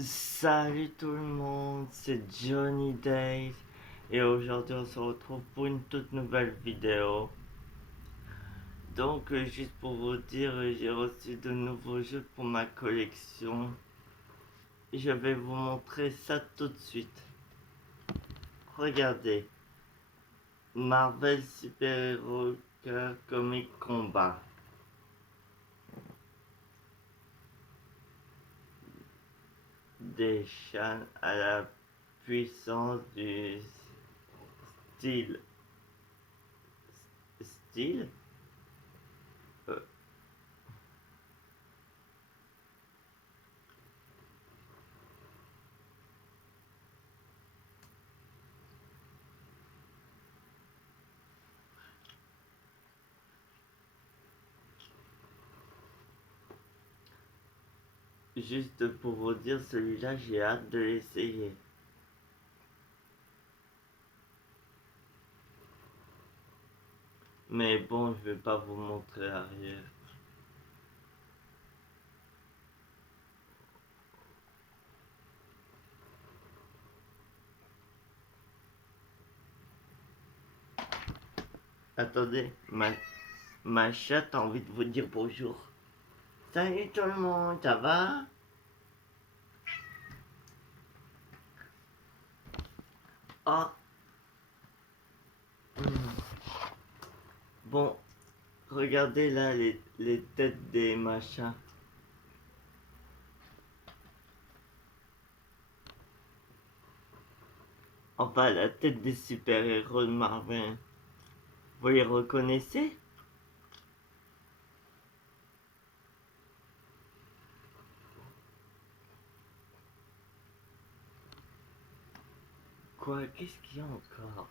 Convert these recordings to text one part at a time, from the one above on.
Salut tout le monde, c'est Johnny Days et aujourd'hui on se retrouve pour une toute nouvelle vidéo. Donc juste pour vous dire, j'ai reçu de nouveaux jeux pour ma collection. Je vais vous montrer ça tout de suite. Regardez, Marvel Super Hero Comic Combat. Des Shan à la puissance du style. Style Euh, Juste pour vous dire, celui-là, j'ai hâte de l'essayer. Mais bon, je vais pas vous montrer arrière. Attendez, ma chatte a envie de vous dire bonjour. Salut tout le monde, ça va? Oh, hmm. Bon, regardez là les têtes des machins. Enfin, la tête des super-héros de Marvel. Vous les reconnaissez? Quoi? Qu'est-ce qu'il y a encore?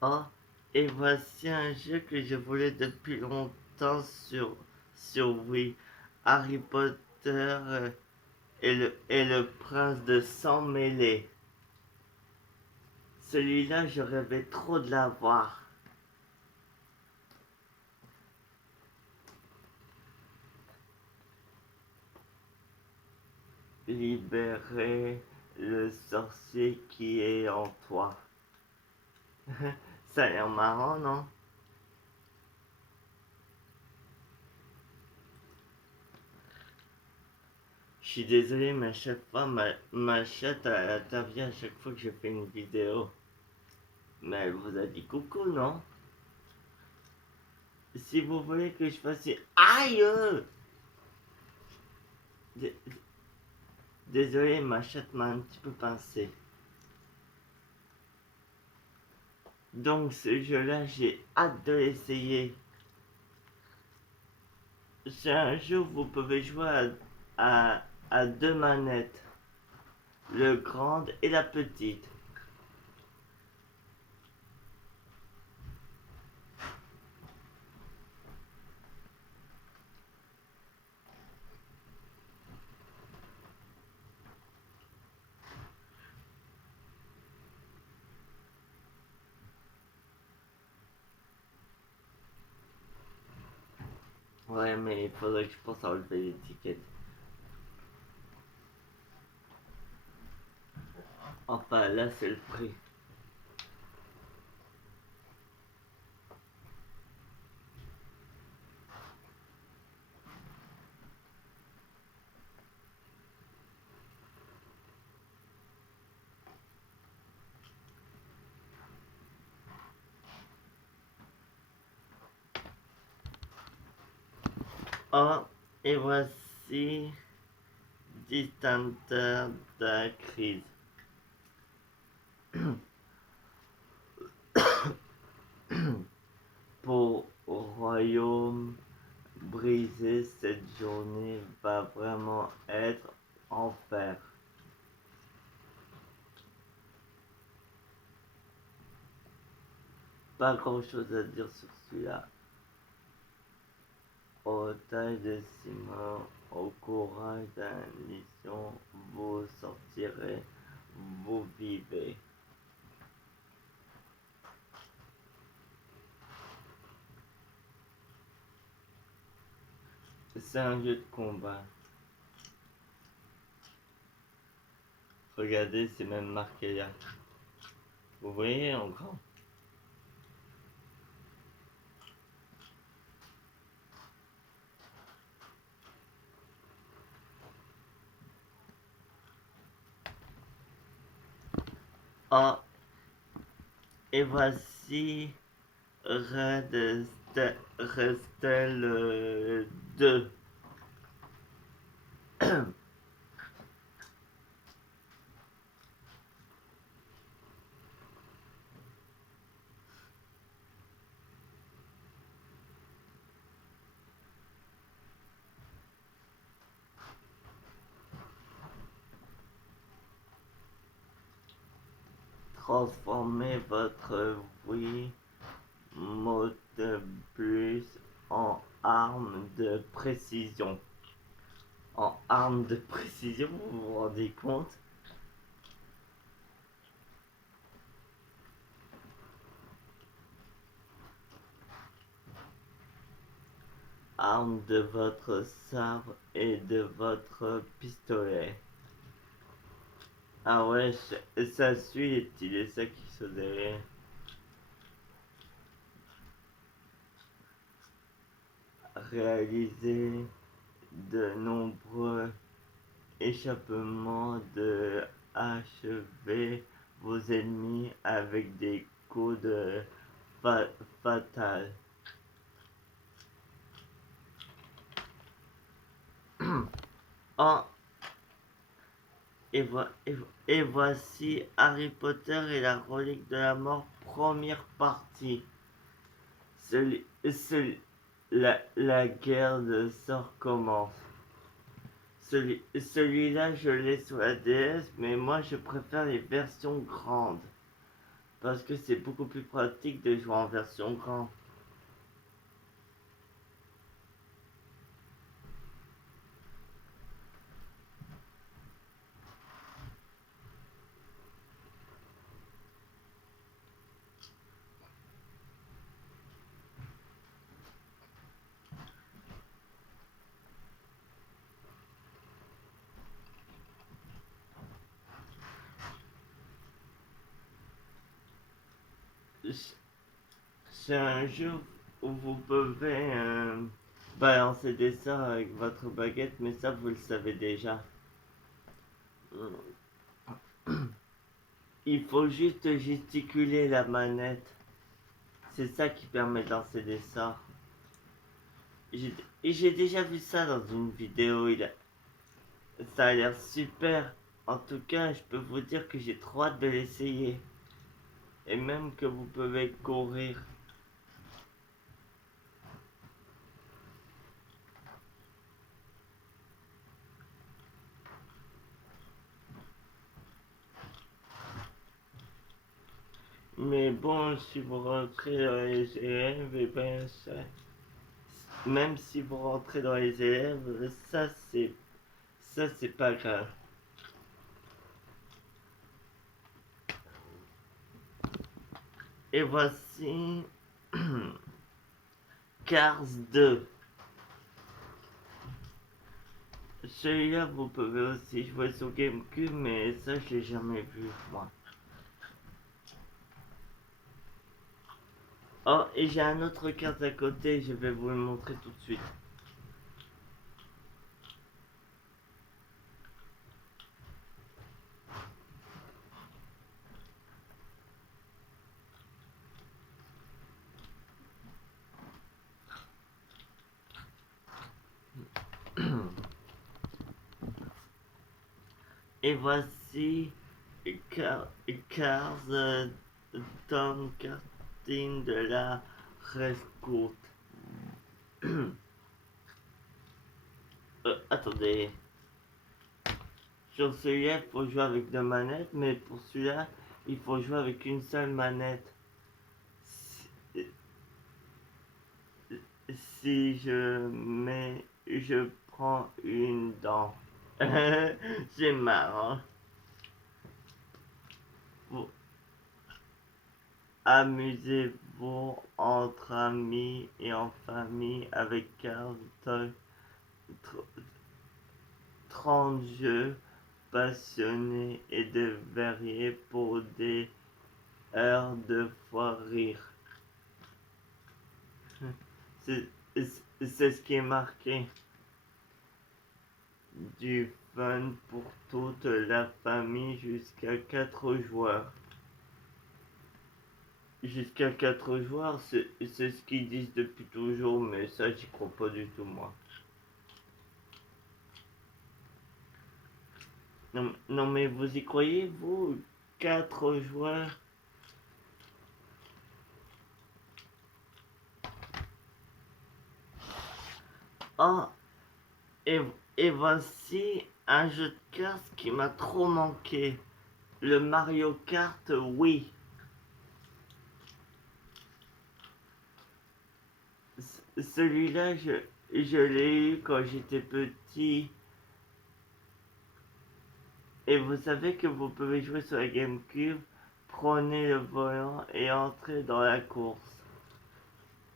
Oh, et voici un jeu que je voulais depuis longtemps sur Wii. Harry Potter et le prince de sang mêlé. Celui-là, je rêvais trop de l'avoir. Libérer le sorcier qui est en toi. Ça a l'air marrant, non? Je suis désolé, mais à chaque fois, ma chatte elle intervient à chaque fois que je fais une vidéo. Mais elle vous a dit coucou, non? Si vous voulez que je fasse... Aïe! D- Désolé, ma chatte m'a un petit peu pincé. Donc ce jeu-là, j'ai hâte de l'essayer. C'est un jeu où vous pouvez jouer à deux manettes, le grande et la petite. Ouais, mais il faudrait que je pense à enlever l'étiquette. Enfin, là, c'est le prix. Oh, et voici Distanter de crise. Pour Royaume brisé, cette journée va vraiment être enfer. Pas grand chose à dire sur celui-là. Au taille de ciment, au courage d'un lion, vous sortirez, vous vivez. C'est un jeu de combat. Regardez, c'est même marqué là. Vous voyez en grand. Ah, et voici Red Restel 2. Transformez votre oui mot de plus en arme de précision. En arme de précision, vous vous rendez compte? Arme de votre sabre et de votre pistolet. Ah ouais, ça suit est-il ça qui se derrière. Réaliser de nombreux échappements de achever vos ennemis avec des coups de fatals. Oh, et voici Harry Potter et la relique de la mort, première partie. La guerre de sort commence. Celui-là, je l'ai sur la DS, mais moi je préfère les versions grandes. Parce que c'est beaucoup plus pratique de jouer en version grande. C'est un jeu où vous pouvez balancer des sorts avec votre baguette, mais ça vous le savez déjà. Il faut juste gesticuler la manette. C'est ça qui permet de lancer des sorts. J'ai déjà vu ça dans une vidéo. Ça a l'air super. En tout cas, je peux vous dire que j'ai trop hâte de l'essayer. Et même que vous pouvez courir. Mais bon, si vous rentrez dans les élèves, et ben ça. Même si vous rentrez dans les élèves, ça c'est pas grave. Et voici Cars 2. Celui-là, vous pouvez aussi jouer sur GameCube, mais ça, je l'ai jamais vu, moi. Oh, et j'ai un autre carte à côté, je vais vous le montrer tout de suite. Et voici Cars Tom Karting de la Rescourt. Attendez. Sur celui-là, il faut jouer avec deux manettes, mais pour celui-là, il faut jouer avec une seule manette. si je prends une dent. C'est marrant. Vous amusez-vous entre amis et en famille avec 30 jeux passionnés et de variés pour des heures de fois rire. C'est c'est ce qui est marqué. Du fun pour toute la famille jusqu'à 4 joueurs. Jusqu'à 4 joueurs, c'est ce qu'ils disent depuis toujours, mais ça j'y crois pas du tout moi. Non, non mais vous y croyez vous? 4 joueurs? Oh, et, et voici un jeu de cartes qui m'a trop manqué. Le Mario Kart Wii. Celui-là, je l'ai eu quand j'étais petit. Et vous savez que vous pouvez jouer sur la GameCube, prenez le volant et entrez dans la course.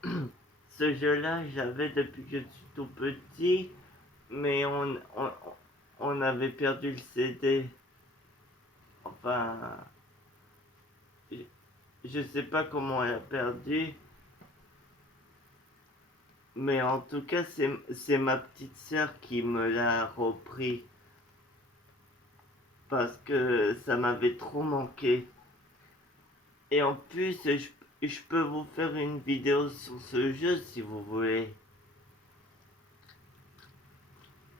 Ce jeu-là, j'avais depuis que je suis tout petit, mais on avait perdu le CD. Enfin, je sais pas comment on l'a perdu, mais en tout cas, c'est ma petite sœur qui me l'a repris parce que ça m'avait trop manqué. Et en plus, je peux vous faire une vidéo sur ce jeu si vous voulez.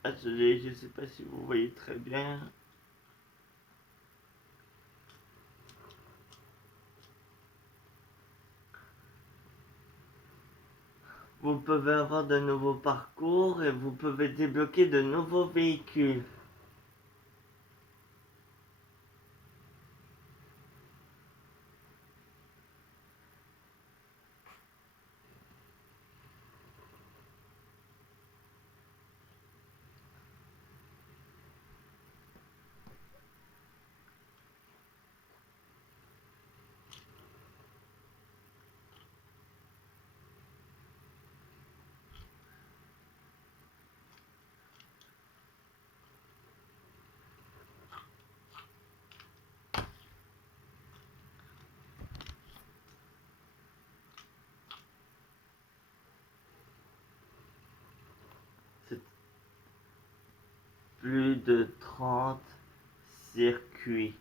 Attendez, je sais pas si vous voyez très bien. Vous pouvez avoir de nouveaux parcours et vous pouvez débloquer de nouveaux véhicules. C'est plus de 30 circuits.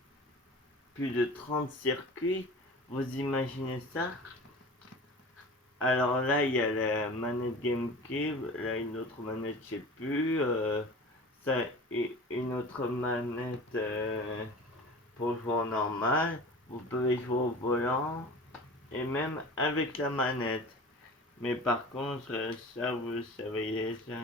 Plus de 30 circuits, vous imaginez ça? Alors là, il y a la manette GameCube, là une autre manette, je sais plus, ça, et une autre manette pour jouer en normal. Vous pouvez jouer au volant et même avec la manette. Mais par contre, ça vous savez ça.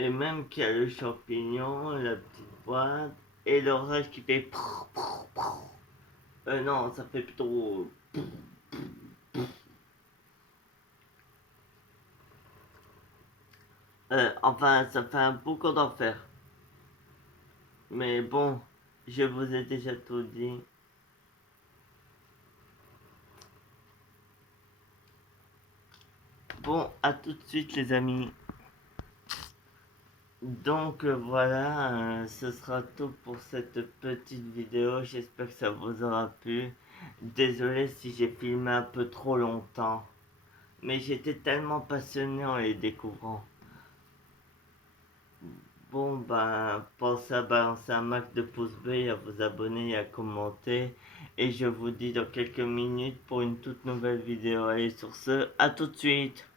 Et même qu'il y a le champignon, la petite boîte, et l'orage qui fait. Non, ça fait plutôt. Enfin, ça fait un beaucoup d'enfer. Mais bon, je vous ai déjà tout dit. Bon, à tout de suite les amis. Donc voilà, ce sera tout pour cette petite vidéo. J'espère que ça vous aura plu. Désolé si j'ai filmé un peu trop longtemps. Mais j'étais tellement passionné en les découvrant. Bon ben, pensez à balancer un max de pouces bleus, à vous abonner et à commenter. Et je vous dis dans quelques minutes pour une toute nouvelle vidéo. Allez sur ce, à tout de suite.